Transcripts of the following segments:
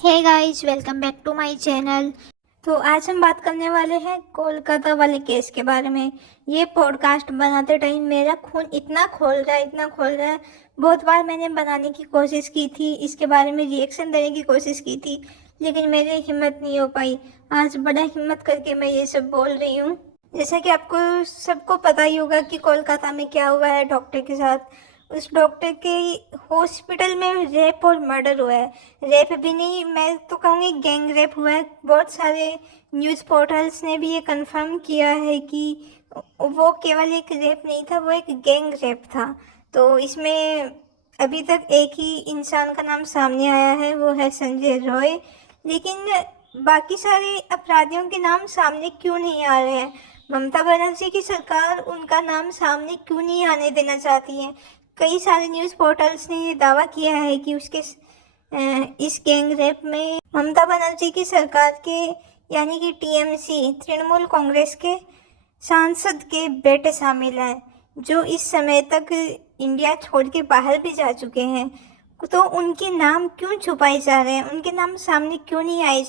Hey guys, welcome back to my channel. तो आज हम बात करने वाले हैं कोलकाता वाले केस के बारे में। ये पॉडकास्ट बनाते टाइम मेरा खून इतना खोल रहा है। बहुत बार मैंने बनाने की कोशिश की थी, इसके बारे में रिएक्शन देने की कोशिश की थी, लेकिन मेरी हिम्मत नहीं हो पाई। आज बड़ा हिम्मत करके मैं ये सब बोल रही हूँ। जैसा कि आपको सबको पता ही होगा कि कोलकाता में क्या हुआ है डॉक्टर के साथ। उस डॉक्टर के हॉस्पिटल में रेप और मर्डर हुआ है। रेप भी नहीं, मैं तो कहूँगी गैंग रेप हुआ है। बहुत सारे न्यूज़ पोर्टल्स ने भी ये कंफर्म किया है कि वो केवल एक रेप नहीं था, वो एक गैंग रेप था। तो इसमें अभी तक एक ही इंसान का नाम सामने आया है, वो है संजय रॉय। लेकिन बाकी सारे अपराधियों के नाम सामने क्यों नहीं आ रहे हैं? ममता बनर्जी की सरकार उनका नाम सामने क्यों नहीं आने देना चाहती है? कई सारे न्यूज़ पोर्टल्स ने ये दावा किया है कि इस गैंग रेप में ममता बनर्जी की सरकार के यानी कि टीएमसी तृणमूल कांग्रेस के सांसद के बेटे शामिल हैं, जो इस समय तक इंडिया छोड़ के बाहर भी जा चुके हैं। तो उनके नाम क्यों छुपाए जा रहे हैं? उनके नाम सामने क्यों नहीं आया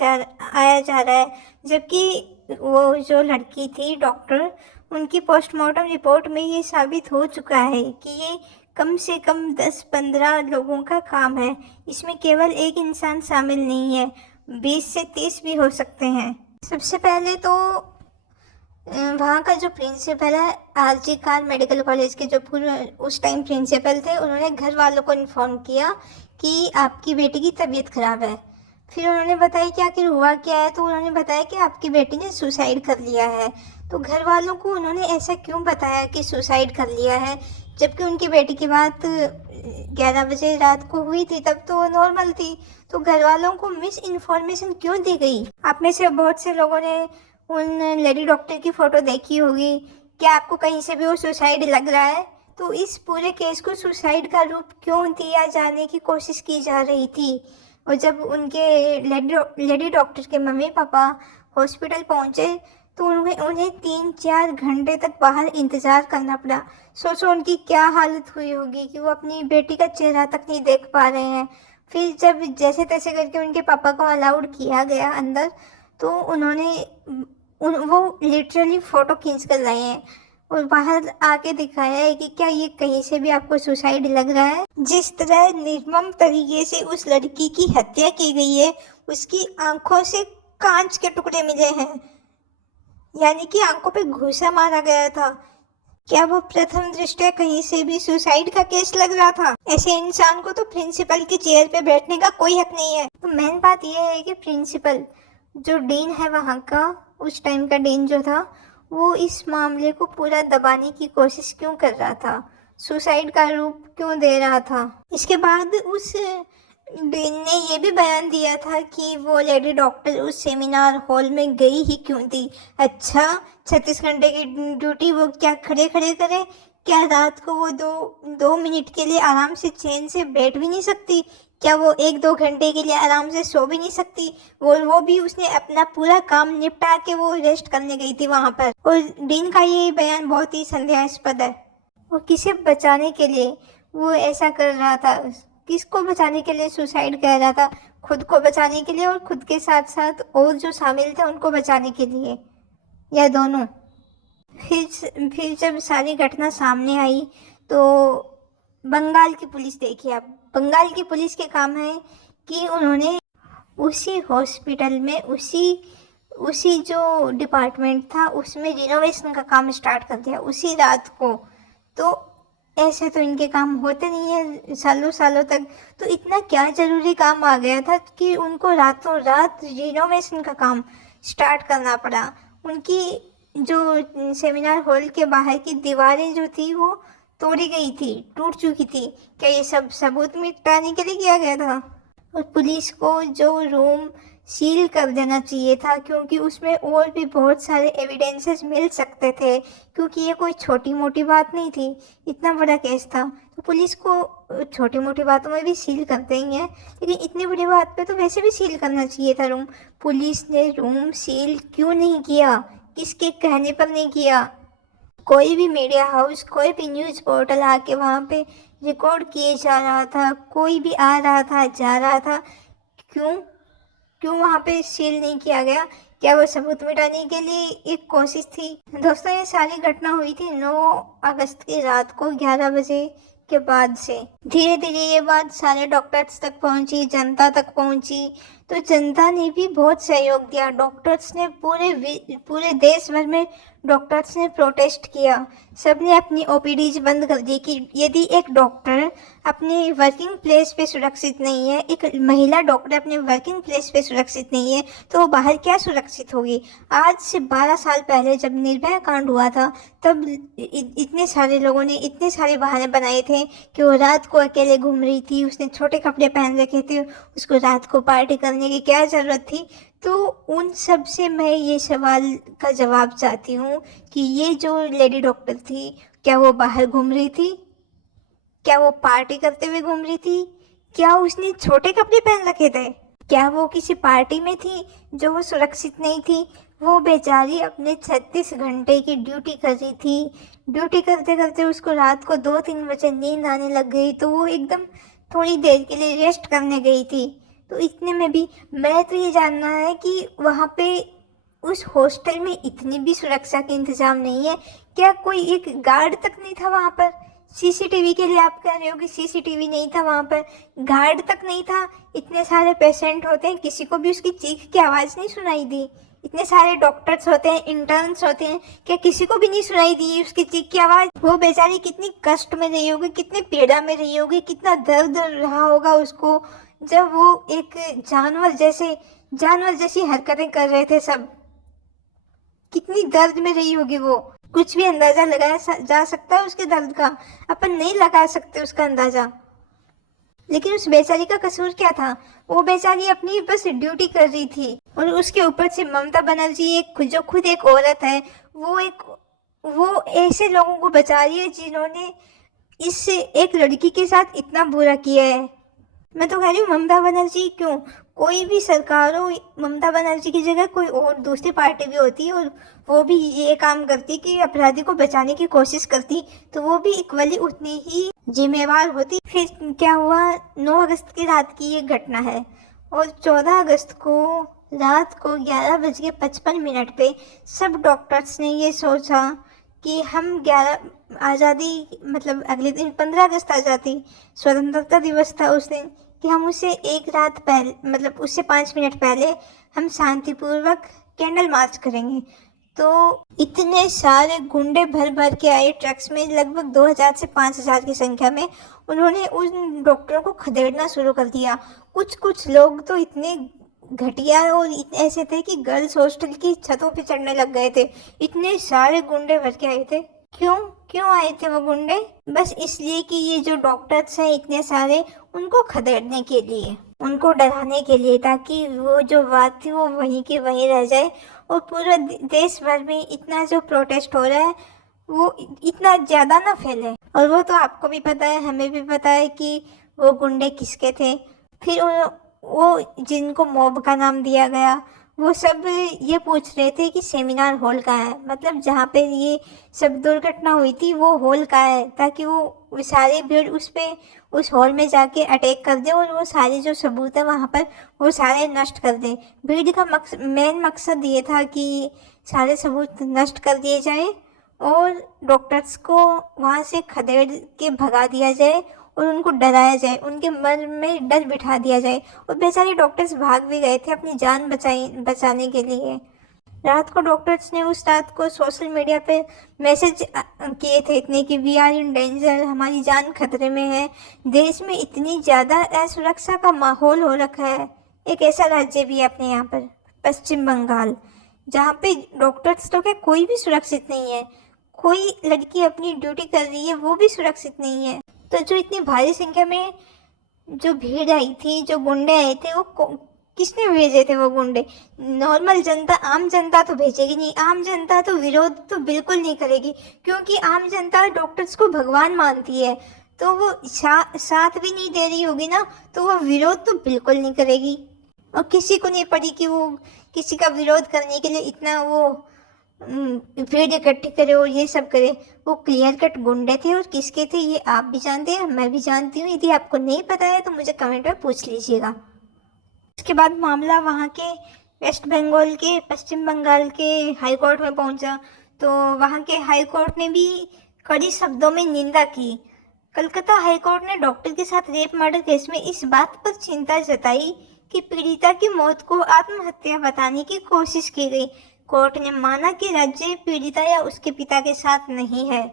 जा रहा है? जबकि वो जो लड़की थी डॉक्टर, उनकी पोस्टमार्टम रिपोर्ट में ये साबित हो चुका है कि ये कम से कम 10-15 लोगों का काम है। इसमें केवल एक इंसान शामिल नहीं है, 20 से 30 भी हो सकते हैं। सबसे पहले तो वहाँ का जो प्रिंसिपल है, आरजी खान मेडिकल कॉलेज के जो पूर्व उस टाइम प्रिंसिपल थे, उन्होंने घर वालों को इन्फॉर्म किया कि आपकी बेटी की तबीयत खराब है। फिर उन्होंने बताया कि आखिर हुआ क्या है, तो उन्होंने बताया कि आपकी बेटी ने सुसाइड कर लिया है। तो घर वालों को उन्होंने ऐसा क्यों बताया कि सुसाइड कर लिया है, जबकि उनकी बेटी की बात 11 बजे रात को हुई थी, तब तो नॉर्मल थी। तो घर वालों को मिस इन्फॉर्मेशन क्यों दी गई? आप में से बहुत से लोगों ने उन लेडी डॉक्टर की फ़ोटो देखी होगी। क्या आपको कहीं से भी वो सुसाइड लग रहा है? तो इस पूरे केस को सुसाइड का रूप क्यों दिया जाने की कोशिश की जा रही थी? और जब उनके लेडी डॉक्टर के मम्मी पापा हॉस्पिटल पहुंचे, तो उन्हें 3-4 घंटे तक बाहर इंतज़ार करना पड़ा। सोचो उनकी क्या हालत हुई होगी कि वो अपनी बेटी का चेहरा तक नहीं देख पा रहे हैं। फिर जब जैसे तैसे करके उनके पापा को अलाउड किया गया अंदर, तो वो लिटरली फ़ोटो खींच कर लाए हैं और बाहर आके दिखाया है कि क्या ये कहीं से भी आपको सुसाइड लग रहा है? जिस तरह निर्मम तरीके से उस लड़की की हत्या की गई है, उसकी आंखों से कांच के टुकड़े मिले हैं, यानी कि आंखों पे घूसा मारा गया था। क्या वो प्रथम दृष्टया कहीं से भी सुसाइड का केस लग रहा था? ऐसे इंसान को तो प्रिंसिपल की चेयर पे बैठने का कोई हक नहीं है। तो मेन बात यह है कि प्रिंसिपल जो डीन है वहाँ का, उस टाइम का डीन जो था, वो इस मामले को पूरा दबाने की कोशिश क्यों कर रहा था? सुसाइड का रूप क्यों दे रहा था? इसके बाद उस डीन ने ये भी बयान दिया था कि वो लेडी डॉक्टर उस सेमिनार हॉल में गई ही क्यों थी। अच्छा, 36 घंटे की ड्यूटी वो क्या खड़े खड़े करे? क्या रात को वो दो मिनट के लिए आराम से चैन से बैठ भी नहीं सकती? क्या वो 1-2 घंटे के लिए आराम से सो भी नहीं सकती? वो भी उसने अपना पूरा काम निपटा के वो रेस्ट करने गई थी वहाँ पर। और डीन का ये बयान बहुत ही संदेहास्पद है। वो किसे बचाने के लिए वो ऐसा कर रहा था? किसको बचाने के लिए सुसाइड कर रहा था? खुद को बचाने के लिए और खुद के साथ साथ और जो शामिल थे उनको बचाने के लिए, या दोनों? फिर जब सारी घटना सामने आई, तो बंगाल की पुलिस, देखिए आप, बंगाल की पुलिस के काम है कि उन्होंने उसी हॉस्पिटल में उसी जो डिपार्टमेंट था उसमें रिनोवेशन का काम स्टार्ट कर दिया उसी रात को। तो ऐसे तो इनके काम होते नहीं है सालों सालों तक। तो इतना क्या ज़रूरी काम आ गया था कि उनको रातों रात रिनोवेशन का काम स्टार्ट करना पड़ा? उनकी जो सेमिनार हॉल के बाहर की दीवारें जो थी वो तोड़ी गई थी, टूट चुकी थी। क्या ये सब सबूत मिटाने के लिए किया गया था? और पुलिस को जो रूम सील कर देना चाहिए था, क्योंकि उसमें और भी बहुत सारे एविडेंसेस मिल सकते थे, क्योंकि ये कोई छोटी मोटी बात नहीं थी, इतना बड़ा केस था। तो पुलिस को छोटी मोटी बातों में भी सील करते ही हैं, लेकिन इतनी बड़ी बात पे तो वैसे भी सील करना चाहिए था रूम। पुलिस ने रूम सील क्यों नहीं किया? किसके कहने पर नहीं किया? कोई भी मीडिया हाउस, कोई भी न्यूज़ पोर्टल आके वहाँ पे रिकॉर्ड किए जा रहा था, कोई भी आ रहा था जा रहा था। क्यों? क्यों वहाँ पे सील नहीं किया गया? क्या वो सबूत मिटाने के लिए एक कोशिश थी? दोस्तों, ये सारी घटना हुई थी 9 अगस्त की रात को 11 बजे के बाद से। धीरे धीरे ये बात सारे डॉक्टर्स तक पहुंची, जनता तक पहुंची। तो जनता ने भी बहुत सहयोग दिया। डॉक्टर्स ने पूरे देश भर में डॉक्टर्स ने प्रोटेस्ट किया। सबने अपनी ओपीडीज बंद कर दी कि यदि एक डॉक्टर अपने वर्किंग प्लेस पे सुरक्षित नहीं है, एक महिला डॉक्टर अपने वर्किंग प्लेस पे सुरक्षित नहीं है, तो वो बाहर क्या सुरक्षित होगी? आज से 12 साल पहले जब निर्भया कांड हुआ था, तब इतने सारे लोगों ने इतने सारे बहाने बनाए थे कि वो रात को अकेले घूम रही थी, उसने छोटे कपड़े पहन रखे थे, उसको रात को पार्टी करने की क्या ज़रूरत थी? तो उन सब से मैं ये सवाल का जवाब चाहती हूँ कि ये जो लेडी डॉक्टर थी, क्या वो बाहर घूम रही थी? क्या वो पार्टी करते हुए घूम रही थी? क्या उसने छोटे कपड़े पहन रखे थे? क्या वो किसी पार्टी में थी जो वो सुरक्षित नहीं थी? वो बेचारी अपने 36 घंटे की ड्यूटी कर रही थी। ड्यूटी करते करते उसको रात को 2-3 बजे नींद आने लग गई, तो वो एकदम थोड़ी देर के लिए रेस्ट करने गई थी। तो इतने में भी मैं तो ये जानना है कि वहाँ पे उस हॉस्टल में इतनी भी सुरक्षा के इंतजाम नहीं है? क्या कोई एक गार्ड तक नहीं था वहाँ पर? सीसीटीवी के लिए आप कह रहे हो कि सीसीटीवी नहीं था वहाँ पर, गार्ड तक नहीं था? इतने सारे पेशेंट होते हैं, किसी को भी उसकी चीख की आवाज़ नहीं सुनाई दी? इतने सारे डॉक्टर्स होते हैं, इंटर्न्स होते हैं, क्या किसी को भी नहीं सुनाई दी उसकी चीख की आवाज़? वो बेचारी कितनी कष्ट में रही होगी, कितनी पीड़ा में रही होगी, कितना दर्द रहा होगा उसको, जब वो एक जानवर जैसी हरकतें कर रहे थे सब। कितनी दर्द में रही होगी वो। कुछ भी अंदाजा लगाया जा सकता है उसके दर्द का? अपन नहीं लगा सकते उसका अंदाजा। लेकिन उस बेचारी का कसूर क्या था? वो बेचारी अपनी बस ड्यूटी कर रही थी, और उसके ऊपर से ममता बनर्जी जो खुद एक औरत है, वो ऐसे लोगों को बचा रही है जिन्होंने इस एक लड़की के साथ इतना बुरा किया है। मैं तो कह रही हूँ, ममता बनर्जी क्यों, कोई भी सरकार हो, ममता बनर्जी की जगह कोई और दूसरी पार्टी भी होती है और वो भी ये काम करती कि अपराधी को बचाने की कोशिश करती, तो वो भी इक्वली उतनी ही जिम्मेवार होती। फिर क्या हुआ? 9 अगस्त की रात की ये घटना है, और 14 अगस्त को रात को 11:55 पे सब डॉक्टर्स ने ये सोचा कि हम 11 आज़ादी मतलब अगले दिन 15 अगस्त आज़ादी स्वतंत्रता दिवस था उस दिन, कि हम उसे एक रात पहले मतलब उससे 5 मिनट पहले हम शांतिपूर्वक कैंडल मार्च करेंगे। तो इतने सारे गुंडे भर भर के आए ट्रक्स में, लगभग 2000 से 5000 की संख्या में। उन्होंने उन डॉक्टरों को खदेड़ना शुरू कर दिया। कुछ लोग तो इतने घटिया और ऐसे थे कि गर्ल्स हॉस्टल की छतों पे चढ़ने लग गए थे। इतने सारे गुंडे भर के आए थे। क्यों आए थे वो गुंडे? बस इसलिए कि ये जो डॉक्टर्स हैं इतने सारे, उनको खदेड़ने के लिए, उनको डराने के लिए, ताकि वो जो बात थी वो वहीं की वहीं रह जाए, और पूरे देश भर में इतना जो प्रोटेस्ट हो रहा है वो इतना ज़्यादा ना फैले। और वो तो आपको भी पता है, हमें भी पता है कि वो गुंडे किसके थे। फिर वो जिनको मॉब का नाम दिया गया, वो सब ये पूछ रहे थे कि सेमिनार हॉल कहाँ है, मतलब जहाँ पे ये सब दुर्घटना हुई थी वो हॉल कहाँ है, ताकि वो सारी भीड़ उस हॉल में जाके अटैक कर दे और वो सारे जो सबूत है वहाँ पर वो सारे नष्ट कर दे। भीड़ का मेन मकसद ये था कि सारे सबूत नष्ट कर दिए जाए और डॉक्टर्स को वहाँ से खदेड़ के भगा दिया जाए और उनको डराया जाए, उनके मन में डर बिठा दिया जाए। और बेचारे डॉक्टर्स भाग भी गए थे अपनी जान बचाने के लिए। रात को डॉक्टर्स ने उस रात को सोशल मीडिया पे मैसेज किए थे इतने कि वी आर इन डेंजर, हमारी जान खतरे में है। देश में इतनी ज़्यादा असुरक्षा का माहौल हो रखा है। एक ऐसा राज्य भी है अपने यहाँ पर, पश्चिम बंगाल, जहाँ पे डॉक्टर्स तो क्या कोई भी सुरक्षित नहीं है। कोई लड़की अपनी ड्यूटी कर रही है वो भी सुरक्षित नहीं है। तो जो इतनी भारी संख्या में जो भीड़ आई थी, जो गुंडे आए थे, वो किसने भेजे थे? वो गुंडे नॉर्मल जनता, आम जनता तो भेजेगी नहीं। आम जनता तो विरोध तो बिल्कुल नहीं करेगी, क्योंकि आम जनता डॉक्टर्स को भगवान मानती है। तो वो साथ भी नहीं दे रही होगी ना, तो वो विरोध तो बिल्कुल नहीं करेगी। और किसी को नहीं पड़ी कि वो किसी का विरोध करने के लिए इतना वो भीड़ इकट्ठी करे और ये सब करे। वो क्लियर कट गुंडे थे, और किसके थे ये आप भी जानते हैं, मैं भी जानती हूँ। यदि आपको नहीं पता है तो मुझे कमेंट में पूछ लीजिएगा। उसके बाद मामला वहाँ के वेस्ट बंगाल के पश्चिम बंगाल के हाई कोर्ट में पहुंचा, तो वहाँ के हाई कोर्ट ने भी कड़ी शब्दों में निंदा की। कलकत्ता हाई कोर्ट ने डॉक्टर के साथ रेप मर्डर केस में इस बात पर चिंता जताई कि पीड़िता की मौत को आत्महत्या बताने की कोशिश की गई। कोर्ट ने माना कि राज्य पीड़िता या उसके पिता के साथ नहीं है।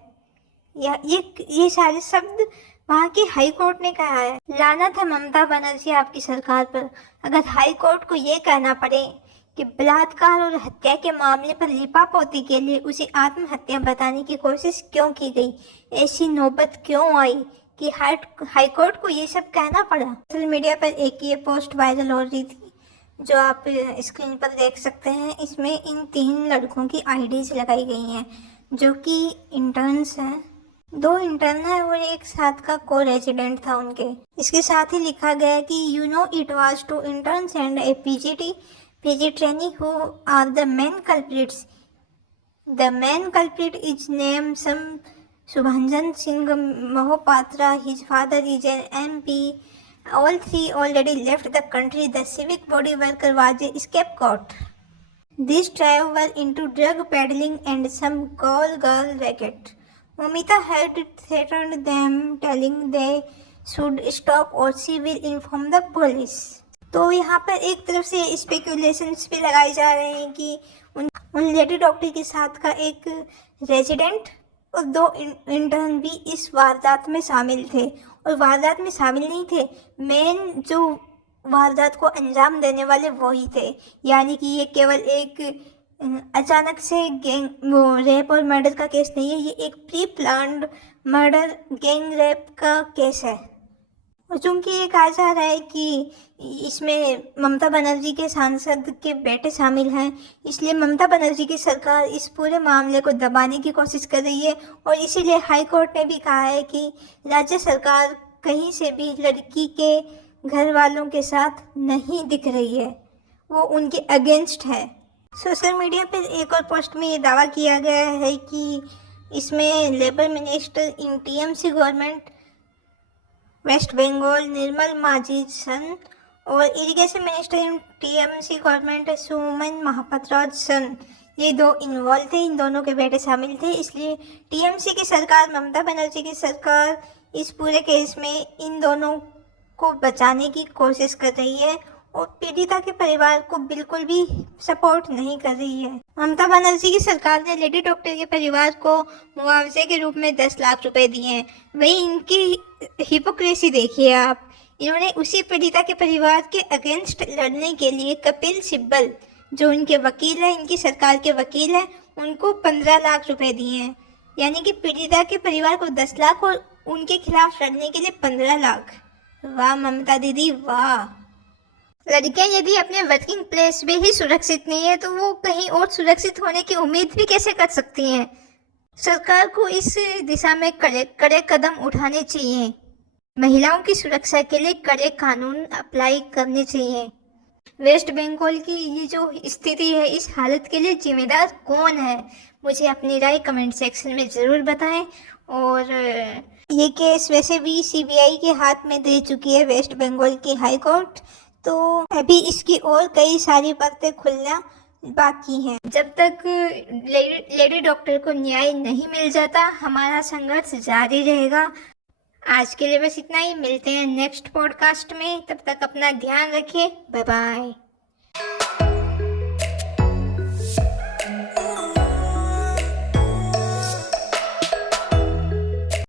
ये सारे शब्द वहाँ की हाई कोर्ट ने कहा है। लानत है ममता बनर्जी आपकी सरकार पर, अगर हाई कोर्ट को ये कहना पड़े कि बलात्कार और हत्या के मामले पर लिपापोती के लिए उसे आत्महत्या बताने की कोशिश क्यों की गई, ऐसी नौबत क्यों आई कि हाई कोर्ट को ये सब कहना पड़ा। सोशल मीडिया पर एक ये पोस्ट वायरल हो रही थी जो आप स्क्रीन पर देख सकते हैं। इसमें इन 3 लड़कों की आईडीज लगाई गई हैं जो कि इंटर्न्स हैं। 2 इंटर्न है और एक साथ का को रेजिडेंट था उनके। इसके साथ ही लिखा गया कि you know it was 2 interns and A PG trainee who are the main culprits. The main culprit is named Subhanjan Singh Mohapatra. His father is an MP. All 3 already left the country. The civic body worker was a scapegoat. These trio were into drug peddling and some call girl racket. Momita had threatened them, telling they should stop or she will inform the police. तो यहाँ पर एक तरफ से speculations भी लगाए जा रहे हैं कि उन लेडी डॉक्टर के साथ का एक रेजिडेंट और 2 इंटर्न भी इस वारदात में शामिल थे, और वारदात में शामिल नहीं थे, मेन जो वारदात को अंजाम देने वाले वही थे। यानी कि ये केवल एक अचानक से रेप और मर्डर का केस नहीं है, ये एक pre planned murder gang rape का केस है। और चूंकि ये कहा जा रहा है कि इसमें ममता बनर्जी के सांसद के बेटे शामिल हैं, इसलिए ममता बनर्जी की सरकार इस पूरे मामले को दबाने की कोशिश कर रही है। और इसीलिए हाई कोर्ट ने भी कहा है कि राज्य सरकार कहीं से भी लड़की के घर वालों के साथ नहीं दिख रही है, वो उनके अगेंस्ट है। सोशल मीडिया पर एक और पोस्ट में ये दावा किया गया है कि इसमें labour minister in TMC government West Bengal Nirmal Majid son और irrigation minister in TMC government Suman Mahapatra son, ये 2 इन्वॉल्व थे, इन दोनों के बेटे शामिल थे। इसलिए TMC की सरकार, ममता बनर्जी की सरकार इस पूरे केस में इन दोनों को बचाने की कोशिश कर रही है और पीड़िता के परिवार को बिल्कुल भी सपोर्ट नहीं कर रही है। ममता बनर्जी की सरकार ने लेडी डॉक्टर के परिवार को मुआवजे के रूप में 10 लाख रुपए दिए हैं। वही इनकी हिपोक्रेसी देखिए आप, इन्होंने उसी पीड़िता के परिवार के अगेंस्ट लड़ने के लिए कपिल सिब्बल जो इनके वकील है, इनकी सरकार के वकील है, उनको 15 लाख रुपए दिए हैं। यानी कि पीड़िता के परिवार को 10 लाख और उनके खिलाफ लड़ने के लिए 15 लाख। वाह ममता दीदी वाह। लड़कियां यदि अपने वर्किंग प्लेस में ही सुरक्षित नहीं है तो वो कहीं और सुरक्षित होने की उम्मीद भी कैसे कर सकती हैं। सरकार को इस दिशा में कड़े कदम उठाने चाहिए। महिलाओं की सुरक्षा के लिए कड़े कानून अप्लाई करने चाहिए। वेस्ट बंगाल की ये जो स्थिति है, इस हालत के लिए जिम्मेदार कौन है, मुझे अपनी राय कमेंट सेक्शन में ज़रूर बताएं। और ये केस वैसे भी CBI के हाथ में दे चुकी है वेस्ट बंगाल की हाई कोर्ट, तो अभी इसकी और कई सारी बातें खुलना बाकी हैं। जब तक लेडी डॉक्टर को न्याय नहीं मिल जाता हमारा संघर्ष जारी रहेगा। आज के लिए बस इतना ही, मिलते हैं नेक्स्ट पॉडकास्ट में, तब तक अपना ध्यान रखिए, बाय बाय।